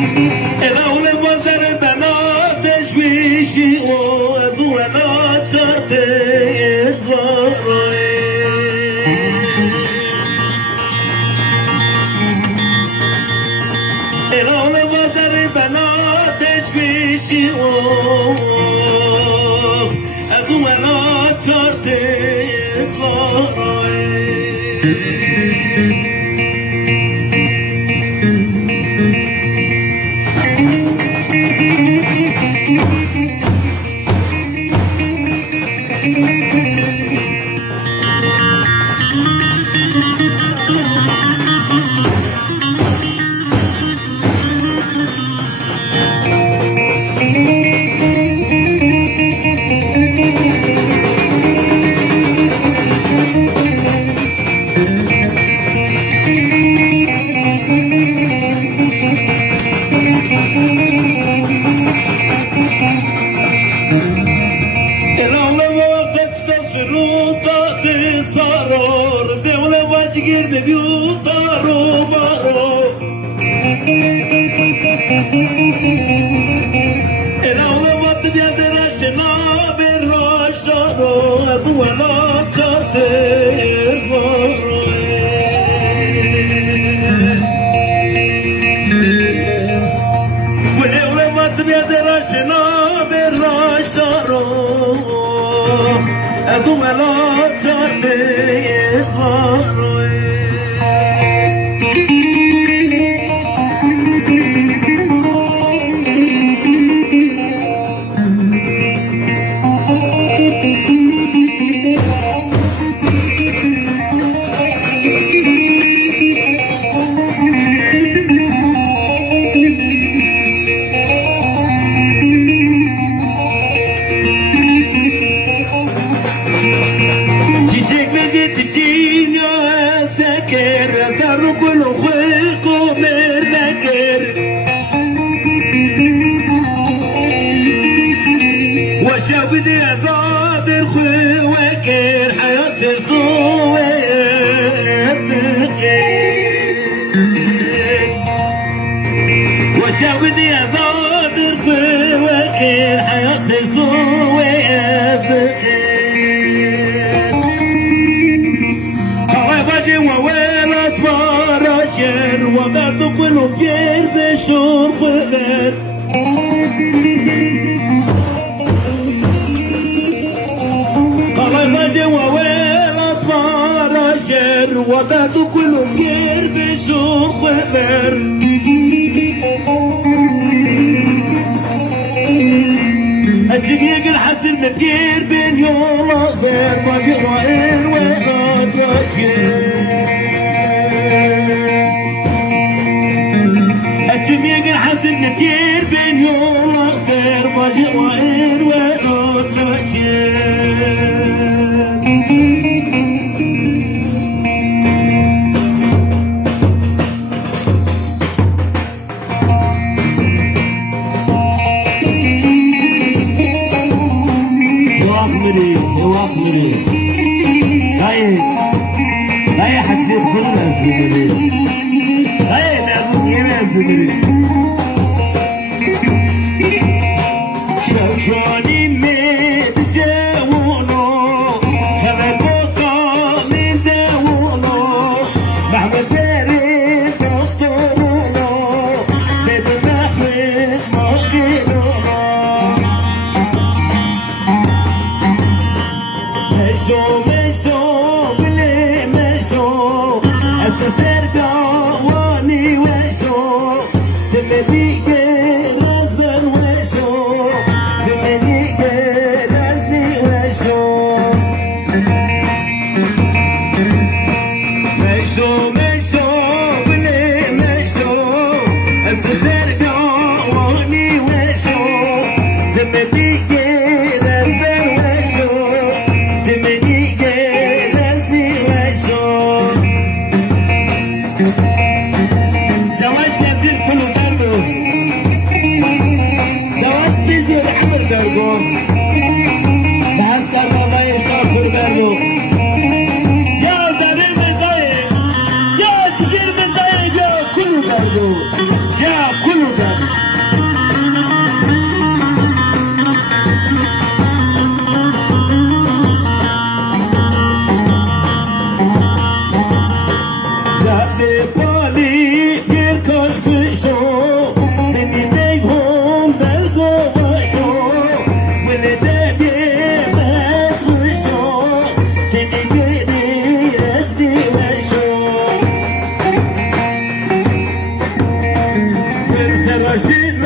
اول بازار بنا تشویشی و از اولا چرته زوره اول بازار بنا تشویشی و از اولا چرته زوره Gir de taro baro era una batalla de la cena berrashado azuela charte foro bueno una batalla de la cena berrashado azuela charte foro Quello comer neker وشاودي أزاد الخواكر حيصير صوير وشاودي أزاد الخواكر حيصير صوير قوابجي وويلت براشر وضعت كل كير بشور خضر قوابجي وويلت براشر وضعت كل كير بشور خضر أجيب الحسن مبكير بين يوم أصير ماجي وين وين أجيب الحسن مبكير بين يوم أصير ماجي وين وين هاي حسيت كل الناس بدري هاي تعبوا الناس بدري شوشوني من سوونو خبر بقى من داونو محمد فارس دكتورونو بدون أخوة مقيلونو مشو cerca wani weso te me dije las del hueso te me dije las ni hueso meso vele meso hasta cerca wani weso te me dije las del hueso te me dije las ni hueso زواج نازل كله برضه تراشی